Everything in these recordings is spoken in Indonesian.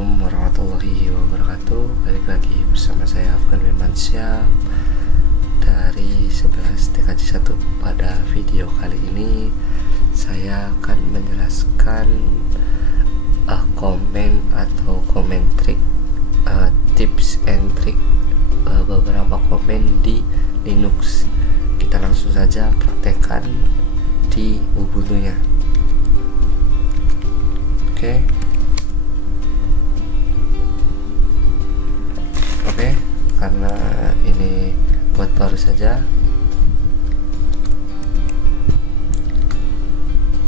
Assalamualaikum warahmatullahi wabarakatuh. Balik lagi bersama saya Afgan Firmansyah dari 11 TKJ 1. Pada video kali ini saya akan menjelaskan komen atau komen trik, tips and trick beberapa komen di Linux. Kita langsung saja praktekkan di Ubuntu-nya. Oke, karena ini buat baru saja.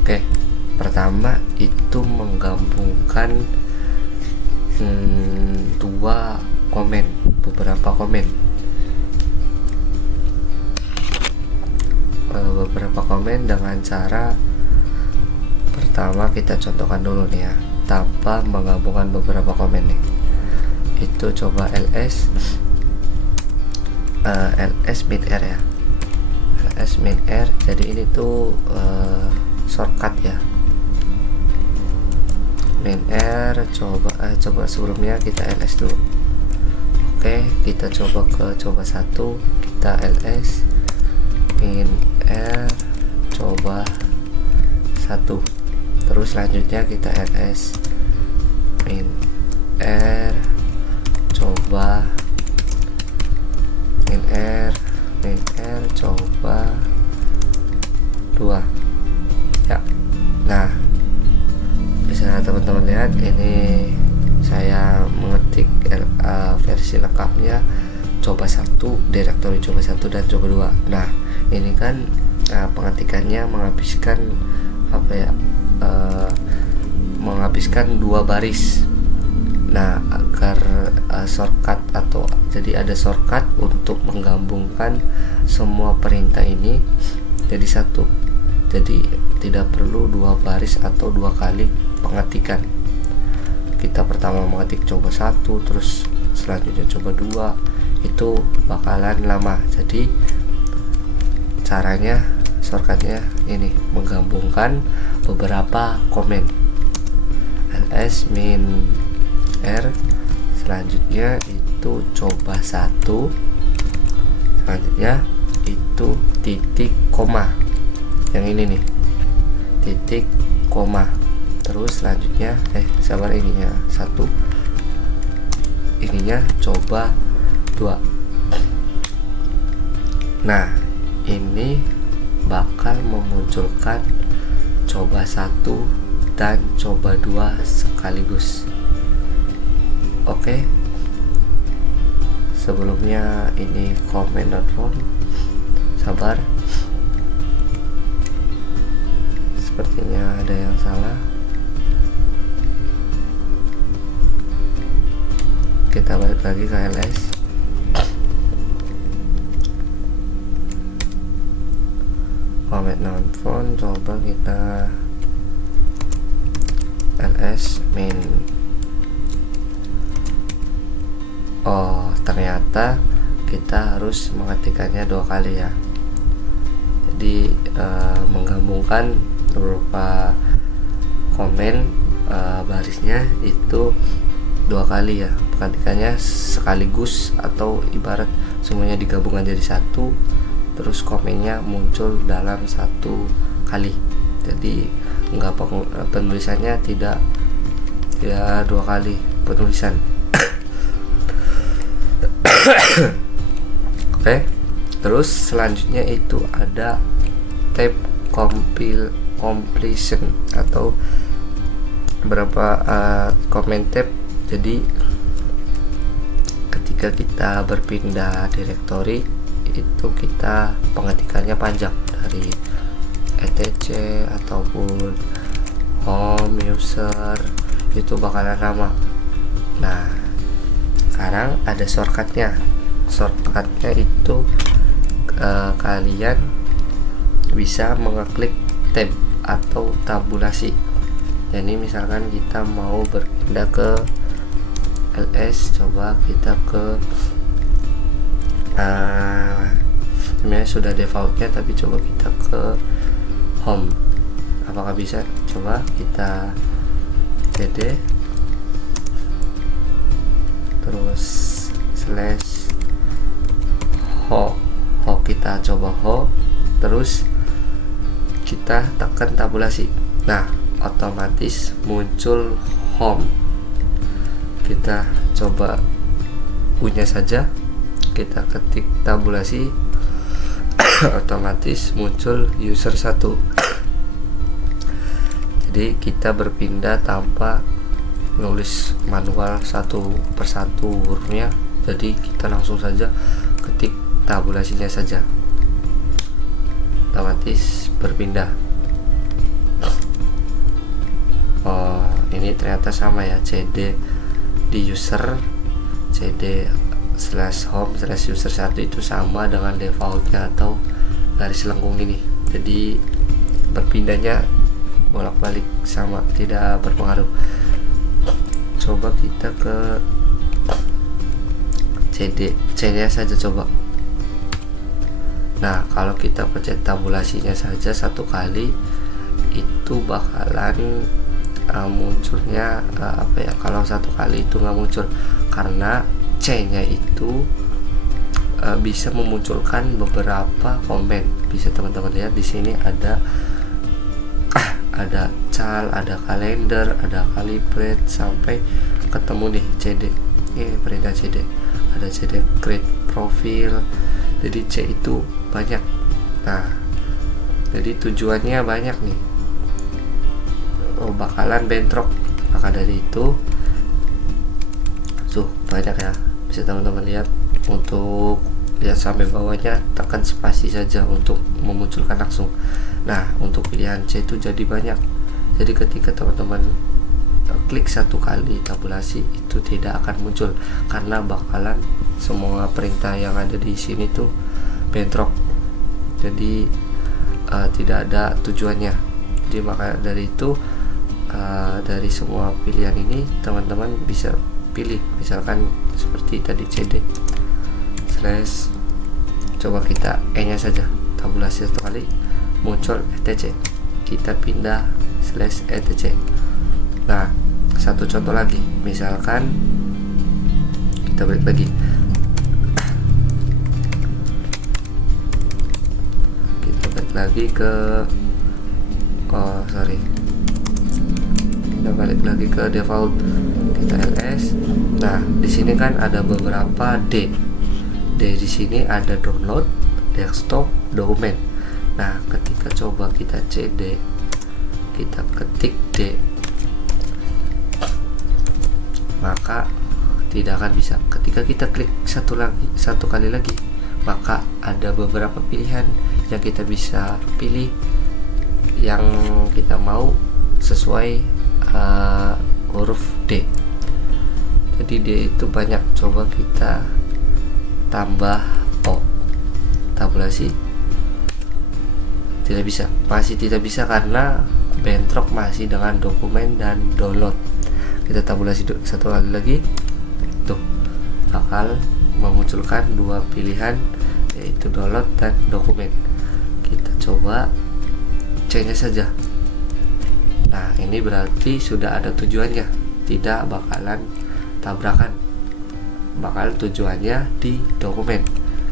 Oke, pertama itu menggabungkan beberapa komen dengan cara pertama kita contohkan dulu nih ya, tanpa menggabungkan beberapa komen nih. Itu coba ls min r ya, ls min r. Jadi ini tuh shortcut ya, min r. Coba sebelumnya kita ls dulu. Oke, kita coba satu, kita ls min r coba satu. Terus selanjutnya kita ls min r coba min r coba 2 ya. Nah, bisa teman-teman lihat ini saya mengetik versi lengkapnya coba 1, direktori coba 1 dan coba 2. Nah, ini kan pengetikannya menghabiskan 2 baris. Nah, agar shortcut atau jadi ada shortcut untuk menggabungkan semua perintah ini jadi satu. Jadi tidak perlu 2 baris atau 2 kali pengetikan. Kita pertama mengetik coba 1, terus selanjutnya coba 2, itu bakalan lama. Jadi caranya, shortcutnya ini menggabungkan beberapa komen. ls min r, selanjutnya itu coba 1, selanjutnya itu titik koma, yang ini nih, titik koma. Terus selanjutnya ininya 1, ininya coba 2. Nah, ini bakal memunculkan coba 1 dan coba 2 sekaligus. Oke, sebelumnya ini komen not found, sabar, sepertinya ada yang salah. Kita balik lagi ke ls. Comment not found, coba kita ls min. Oh, ternyata kita harus mengetikkannya 2 kali ya. Jadi menggabungkan beberapa komen, barisnya itu 2 kali ya. Pengetikannya sekaligus atau ibarat semuanya digabungkan jadi 1, terus komennya muncul dalam 1 kali. Jadi penulisannya tidak 2 kali penulisan. Oke, terus selanjutnya itu ada tab completion atau berapa comment tab. Jadi ketika kita berpindah direktori itu kita pengetikannya panjang, dari etc ataupun home user, itu bakalan lama. Nah, sekarang ada shortcutnya itu kalian bisa mengeklik tab atau tabulasi. Jadi misalkan kita mau berpindah ke ls, coba kita ke sebenarnya sudah defaultnya, tapi coba kita ke home. Apakah bisa? Coba kita cd terus slash ho kita coba terus kita tekan tabulasi. Nah, otomatis muncul home. Kita coba punya saja, kita ketik tabulasi otomatis muncul user 1. Jadi kita berpindah tanpa nulis manual satu persatu hurufnya, jadi kita langsung saja ketik tabulasinya saja, otomatis berpindah. Oh, ini ternyata sama ya, cd di user, cd slash home slash user 1 itu sama dengan defaultnya atau garis lengkung ini. Jadi berpindahnya bolak-balik sama, tidak berpengaruh. Coba kita ke C nya saja coba. Nah, kalau kita pencet tabulasinya saja satu kali itu bakalan munculnya kalau satu kali itu nggak muncul, karena C nya itu bisa memunculkan beberapa komen. Bisa teman-teman lihat di sini ada cal, ada kalender, ada calibrate, sampai ketemu nih CD. Ini perintah CD, ada CD create profile. Jadi C itu banyak. Nah, jadi tujuannya banyak nih. Bakalan bentrok. Maka dari itu banyak ya. Bisa teman-teman lihat. Untuk lihat sampai bawahnya tekan spasi saja untuk memunculkan langsung. Nah, untuk pilihan C itu jadi banyak. Jadi ketika teman-teman klik satu kali tabulasi itu tidak akan muncul, karena bakalan semua perintah yang ada di sini tuh bentrok. Jadi tidak ada tujuannya. Jadi maka dari itu dari semua pilihan ini teman-teman bisa pilih, misalkan seperti tadi CD slash, coba kita E nya saja, tabulasi satu kali muncul etc, kita pindah slash etc. Nah, satu contoh lagi, misalkan kita balik lagi, kita balik lagi ke kita balik lagi ke default, kita ls. Nah, di sini kan ada beberapa D di sini ada download, desktop, dokumen. Nah, ketika coba kita CD, kita ketik D, maka tidak akan bisa. Ketika kita klik satu kali lagi, maka ada beberapa pilihan yang kita bisa pilih yang kita mau sesuai huruf D. Jadi D itu banyak. Coba kita tambah O, tabulasi tidak bisa, masih tidak bisa karena bentrok masih dengan dokumen dan download. Kita tabulasi satu kali lagi, tuh bakal memunculkan dua pilihan, yaitu download dan dokumen. Kita coba C nya saja. Nah, ini berarti sudah ada tujuannya, tidak bakalan tabrakan, bakal tujuannya di dokumen.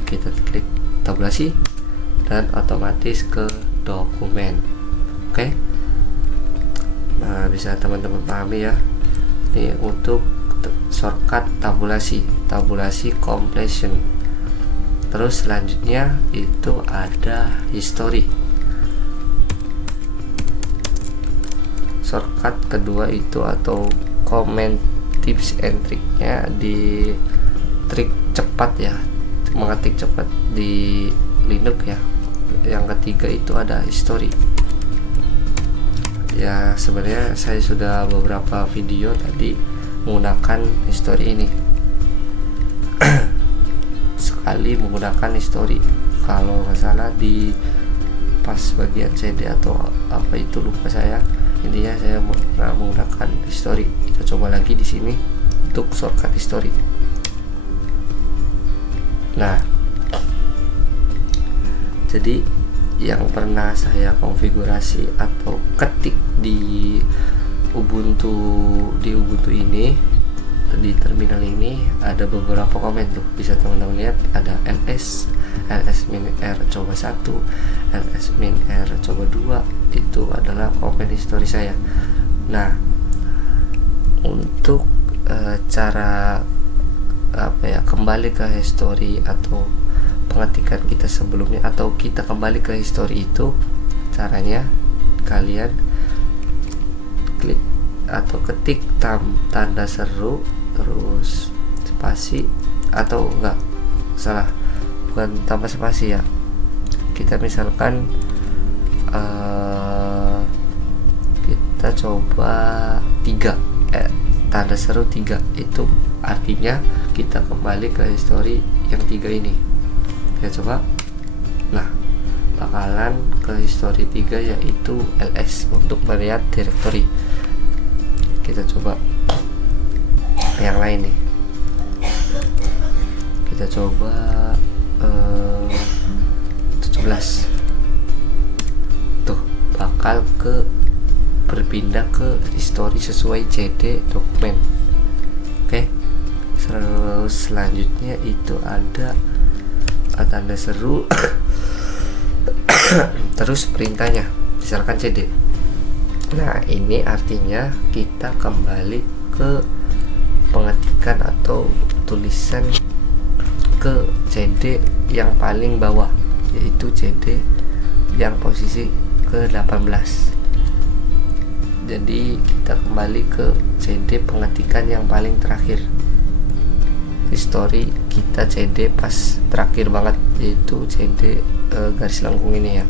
Kita klik tabulasi dan otomatis ke dokumen. Oke. Nah, bisa teman-teman pahami ya. Ini untuk shortcut tabulasi completion. Terus selanjutnya itu ada history. Shortcut kedua itu atau comment tips and triknya di trik cepat ya, mengetik cepat di Linux ya. Yang ketiga itu ada history. Ya, sebenarnya saya sudah beberapa video tadi menggunakan history ini. Sekali menggunakan history, kalau nggak salah di pas bagian CD atau apa itu lupa saya. Intinya saya pernah menggunakan history. Kita coba lagi di sini untuk shortcut history. Nah, jadi yang pernah saya konfigurasi atau ketik di Ubuntu ini di terminal ini ada beberapa komen tuh, bisa teman-teman lihat, ada ls min r coba 1, ls min r coba 2, itu adalah komen history saya. Nah, untuk cara kembali ke history atau pengetikan kita sebelumnya, atau kita kembali ke history itu, caranya kalian klik atau ketik tanda seru terus spasi, atau enggak salah, bukan tambah spasi ya, kita misalkan kita coba 3 tanda seru 3, itu artinya kita kembali ke history yang 3 ini. Kita coba, nah bakalan ke history 3 yaitu ls untuk melihat directory. Kita coba yang lain nih, kita coba 17 tuh, bakal berpindah ke history sesuai CD dokumen. Oke, terus selanjutnya itu ada tanda seru terus perintahnya, misalkan CD. Nah, ini artinya kita kembali ke pengetikan atau tulisan ke CD yang paling bawah, yaitu CD yang posisi ke-18. Jadi kita kembali ke CD pengetikan yang paling terakhir, history kita CD pas terakhir banget, yaitu CD garis lengkung ini ya.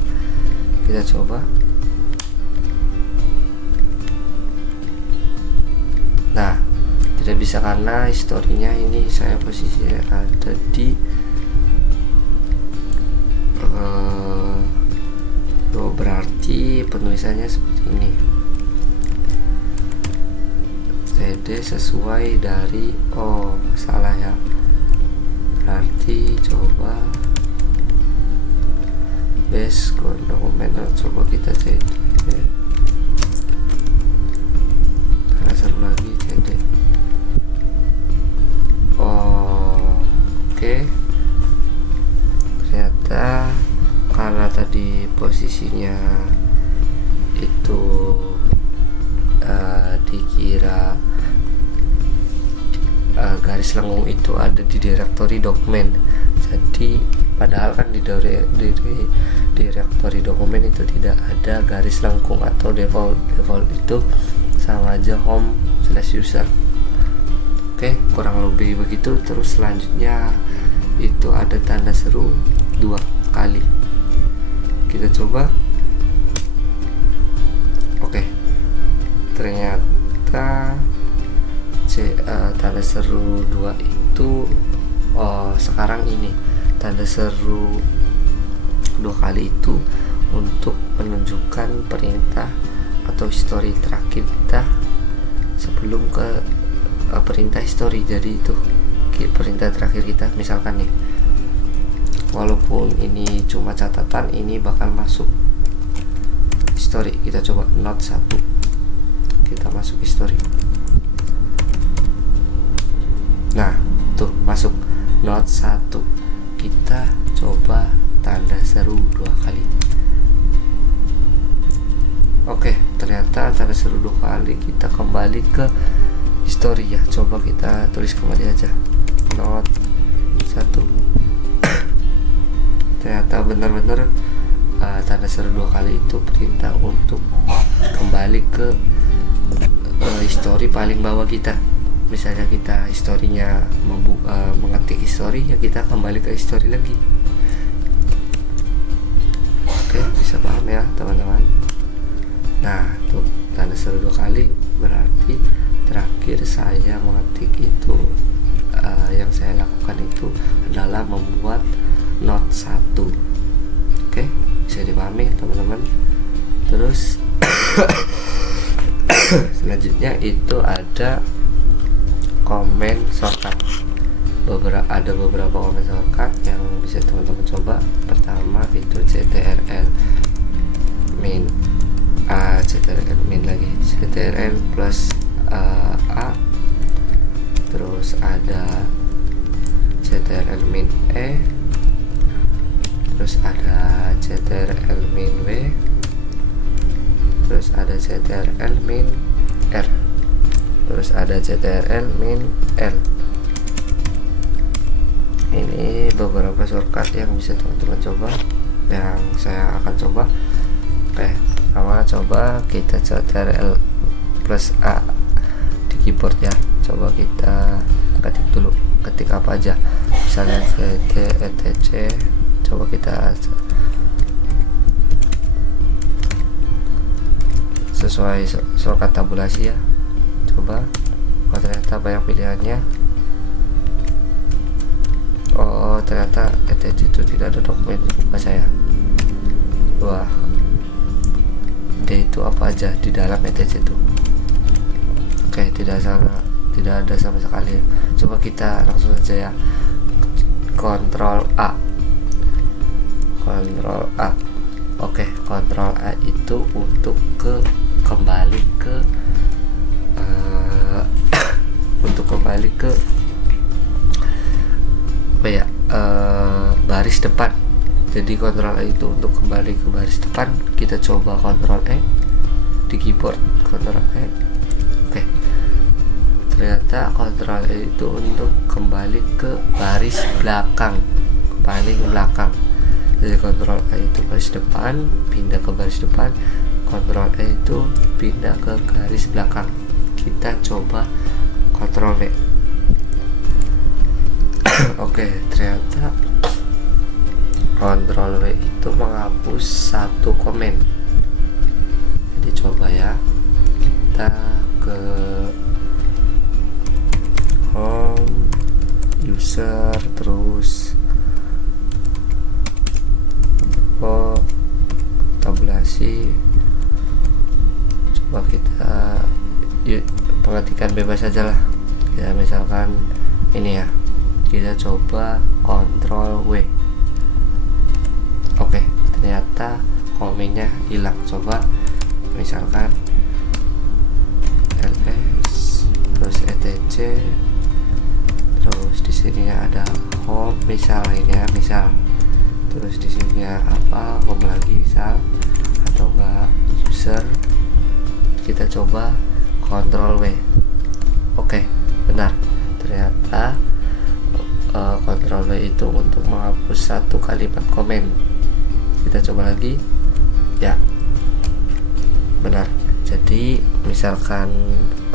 Kita coba, nah tidak bisa karena historinya ini saya posisinya ada di berarti penulisannya seperti ini, CD sesuai dari, oh salah ya, berarti coba base dokumen, coba kita CD seru lagi CD. Oke, ternyata karena tadi posisinya itu dikira garis lengkung itu ada di directory dokumen, jadi padahal kan di directory dokumen itu tidak ada garis lengkung, atau default itu sama aja home/user. Oke, kurang lebih begitu. Terus selanjutnya itu ada tanda seru 2 kali, kita coba. Oke, ternyata tanda seru 2 itu sekarang ini tanda seru 2 kali itu untuk menunjukkan perintah atau history terakhir kita sebelum ke perintah history. Jadi itu perintah terakhir kita, misalkan nih, walaupun ini cuma catatan, ini bakal masuk history. Kita coba note 1, kita masuk history. Nah tuh masuk note 1, kita coba tanda seru 2 kali. Oke, ternyata tanda seru 2 kali, kita kembali ke history ya. Coba kita tulis kembali aja, note 1. Ternyata benar-benar tanda seru 2 kali itu perintah untuk kembali ke history paling bawah kita. Misalnya kita historinya mengetik history, ya kita kembali ke history lagi. Oke, bisa paham ya teman-teman. Nah tuh, tanda seru 2 kali berarti terakhir saya mengetik itu, yang saya lakukan itu adalah membuat note 1. Oke, bisa dipahami teman-teman. Terus selanjutnya itu ada komen shortcut. Ada beberapa komen shortcut yang bisa teman-teman coba. Pertama itu ctrl min ctrl min lagi, ctrl plus a terus ada CTRL min E, terus ada CTRL min W, terus ada CTRL min R, terus ada CTRL min L. Ini beberapa shortcut yang bisa teman-teman coba, yang saya akan coba. Oke, pertama coba kita CTRL plus A di keyboard ya. Coba kita ketik dulu, ketik apa aja, misalnya cd etc. Coba kita sesuai shortcut tabulasi ya. Coba, oh ternyata banyak pilihannya. Oh ternyata etc itu tidak ada dokumen buka saya. Wah, D itu apa aja di dalam etc itu. Oke, tidak ada sama sekali. Coba kita langsung saja ya, Ctrl A. Ctrl A. Oke, Ctrl A itu untuk kembali ke untuk kembali ke apa ya, baris depan. Jadi Ctrl A itu untuk kembali ke baris depan. Kita coba Ctrl E di keyboard, Ctrl E. Oke, ternyata Ctrl E itu untuk kembali ke baris belakang, kembali ke belakang. Jadi Ctrl A itu baris depan, pindah ke baris depan. Ctrl E itu pindah ke garis belakang. Kita coba Ctrl V. Oke, ternyata Ctrl V itu menghapus satu komen. Jadi coba ya, kita ke home, user, terus tabulasi. Coba kita pengetikan bebas saja lah ya, misalkan ini ya, kita coba Ctrl W. Oke, ternyata komennya hilang. Coba misalkan ls terus etc, terus di sini ada home misalnya, misal, terus di sini apa, home lagi misal, atau enggak user. Kita coba Ctrl W. Oke, benar, ternyata Ctrl W itu untuk menghapus satu kalimat komen. Kita coba lagi ya, benar. Jadi misalkan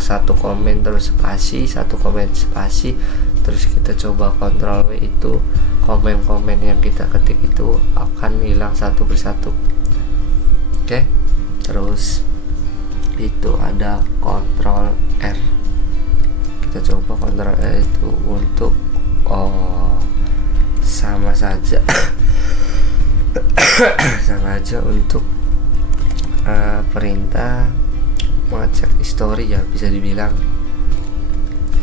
satu komen terus spasi, satu komen spasi, terus kita coba Ctrl W, itu komen-komen yang kita ketik itu akan hilang satu persatu. Oke, terus itu ada Ctrl R. Kita coba Ctrl R itu untuk sama saja sama aja untuk perintah mengecek history ya, bisa dibilang.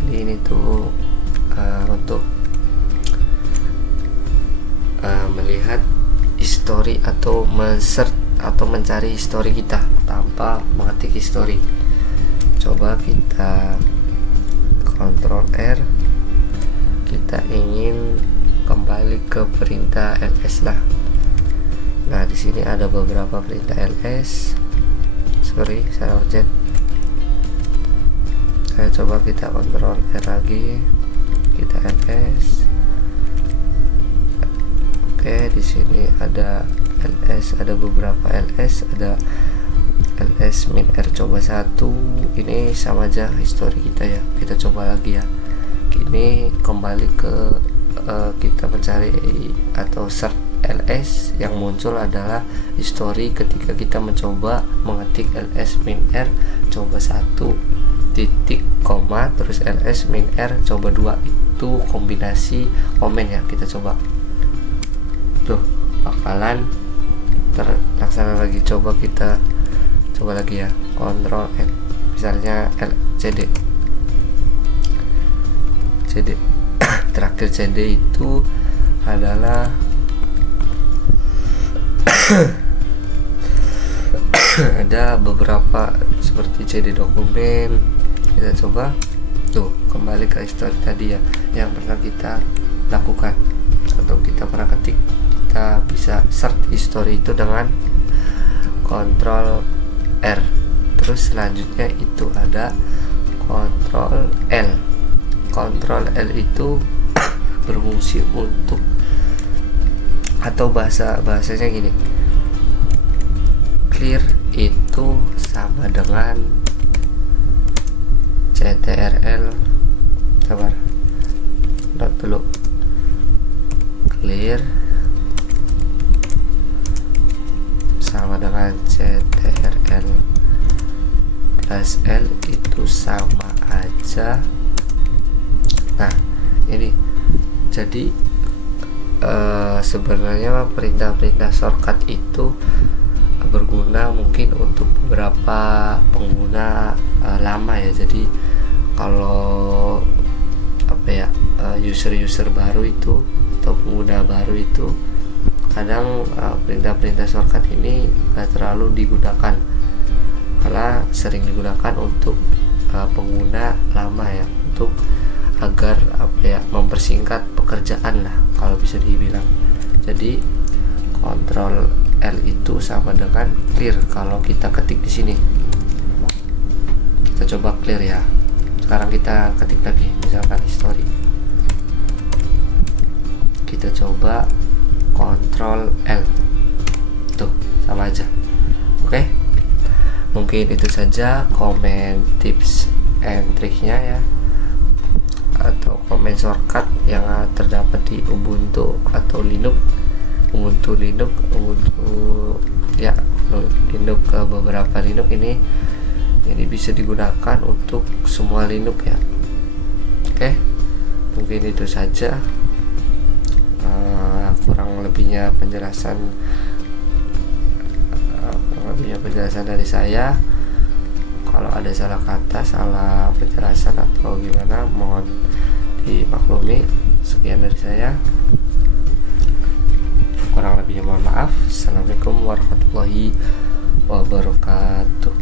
Jadi ini tuh untuk melihat history atau men-search atau mencari history kita tanpa mengetik history. Coba kita Ctrl R, kita ingin kembali ke perintah ls lah. Nah, di sini ada beberapa perintah ls. Sorry, saya urgent. Saya coba kita Ctrl R lagi, kita ls. Oke, di sini ada ls, ada beberapa ls, ada ls min r coba satu. Ini sama aja history kita ya. Kita coba lagi ya. Ini kembali ke kita mencari atau search ls, yang muncul adalah history ketika kita mencoba mengetik ls min r coba satu titik koma terus ls min r coba 2. Itu kombinasi komen ya. Kita coba tuh, bakalan terlaksana lagi. Coba kita coba lagi ya, Ctrl N, misalnya cd terakhir cd itu adalah ada beberapa seperti cd dokumen. Kita coba Tuh, kembali ke history tadi ya, yang pernah kita lakukan atau kita pernah ketik. Kita bisa search history itu dengan Ctrl R. Terus selanjutnya itu ada Ctrl L. Ctrl L itu berfungsi untuk, atau bahasanya gini, clear itu sama dengan CTRL, sabar, not dulu, clear sama dengan CTRL plus L itu sama aja. Nah ini jadi sebenarnya perintah-perintah shortcut itu berguna mungkin untuk beberapa pengguna lama ya. Jadi kalau user baru itu atau pengguna baru itu kadang perintah-perintah shortcut ini gak terlalu digunakan, malah sering digunakan untuk pengguna lama ya, untuk agar mempersingkat pekerjaan lah kalau bisa dibilang. Jadi Ctrl L itu sama dengan clear kalau kita ketik di sini. Kita coba clear ya. Sekarang kita ketik lagi, misalkan history. Kita coba Ctrl L. Tuh, sama aja. Oke. Mungkin itu saja komen tips and triknya ya, atau komen shortcut yang terdapat di Ubuntu atau Linux. Ubuntu beberapa Linux ini bisa digunakan untuk semua Linux ya. Oke, mungkin itu saja kurang lebihnya penjelasan dari saya. Kalau ada salah kata, salah penjelasan atau gimana, mohon dimaklumi. Sekian dari saya, kurang lebihnya mohon maaf. Assalamualaikum warahmatullahi wabarakatuh.